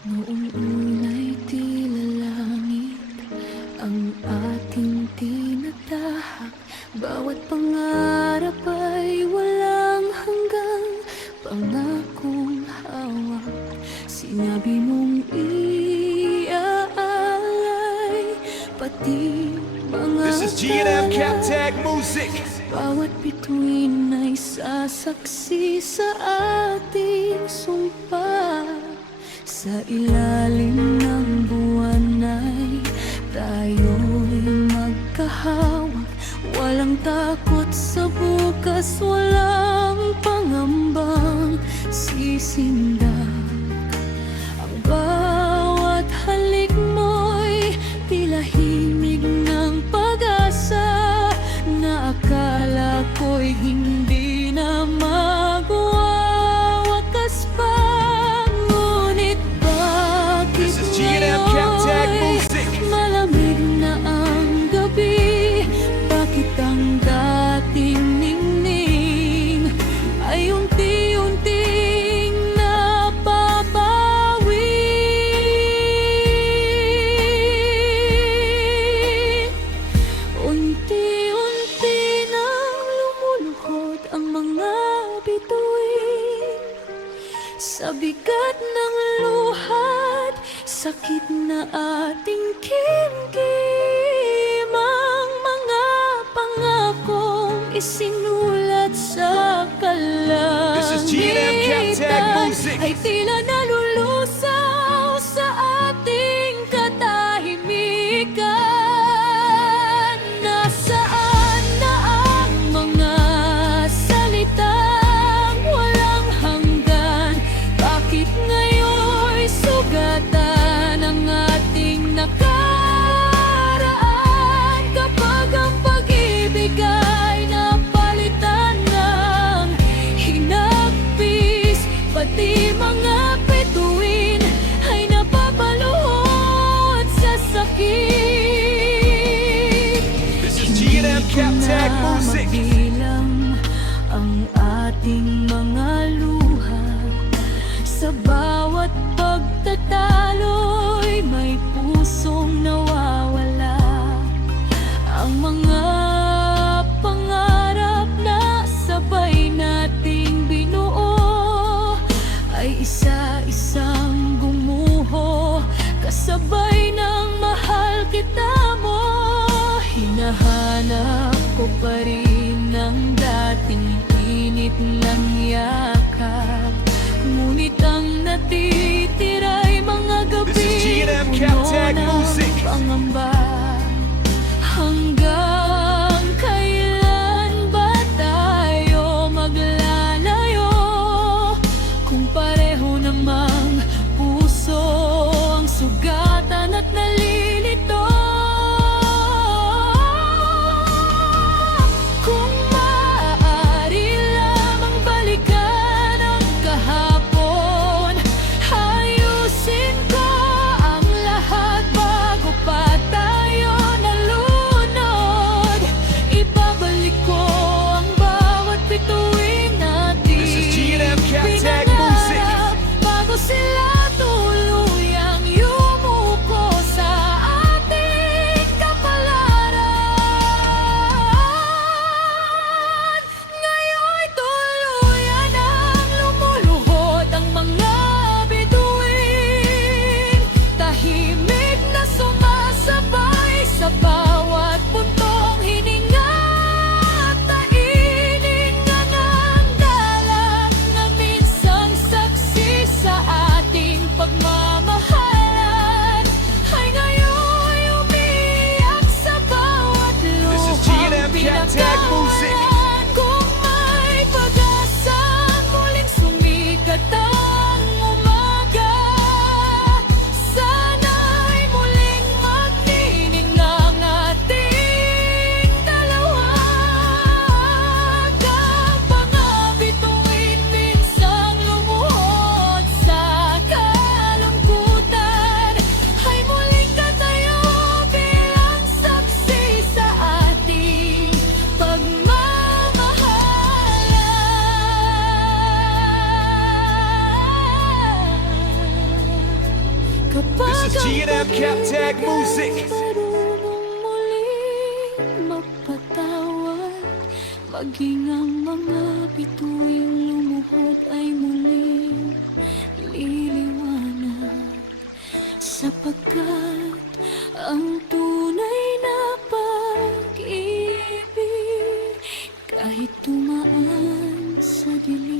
Noong una'y tila langit ang ating tinatahak. Bawat pangarap ay walang hanggang pangakong hawak. Sinabi mong iaalay pati mga This is G&M Captag Music. bawat bituin ay sasaksi sa ating sumpa. Sa ilalim ng buwan ay tayo'y magkahawak. Walang takot sa bukas, walang pangambang sisindak. Ang bawat halik mo'y tila himig ng pag-asa na akala ko'y hindi na magwawakas pa. Ngunit bakit This is G&M Captag Music. malamig na ang gabi? Bakit ang dating ningning ay unti-unting napapawi? Unti-unti nang lumuluhod ang mga bituin sa bigat ng luhat, sakit na ating kimkim. Ang mga pangakong isinulat sa This is G&M Captag kalangitan Music. ay tila nalulusaw sa ating katahimikan. Nasaan na ang mga salitang walang hanggan? Bakit ngayon'y sugatan ang ating nakaraan? Kapag ang pag-ibig ay napalitan ng hinagpis, pati mga bituin ay napapaluhod sa sakit. This is G&M Captag Music. Magilang ang ating mga luha. Sa bawat pagtatalo'y may pusong nawawala. Ang mga pangarap na sabay nating binuo ay isa-isang gumuho. Kasabay ng mahal kita mo, hinahanap ko pa rin ang dating init ng yakap. Ngunit ang natitira'y mga gabi This is G&M Captag Music. pangamba. Hanggang kailan ba tayo maglalayo kung pareho namang puso ang sugatan at nalilito? Kapag This is ang G&M Captag Music. marunong muling magpatawad, maging ang mga bituing lumuhod ay muling liliwanag. Sapagkat ang tunay na pag-ibig kahit tumaan sa dilim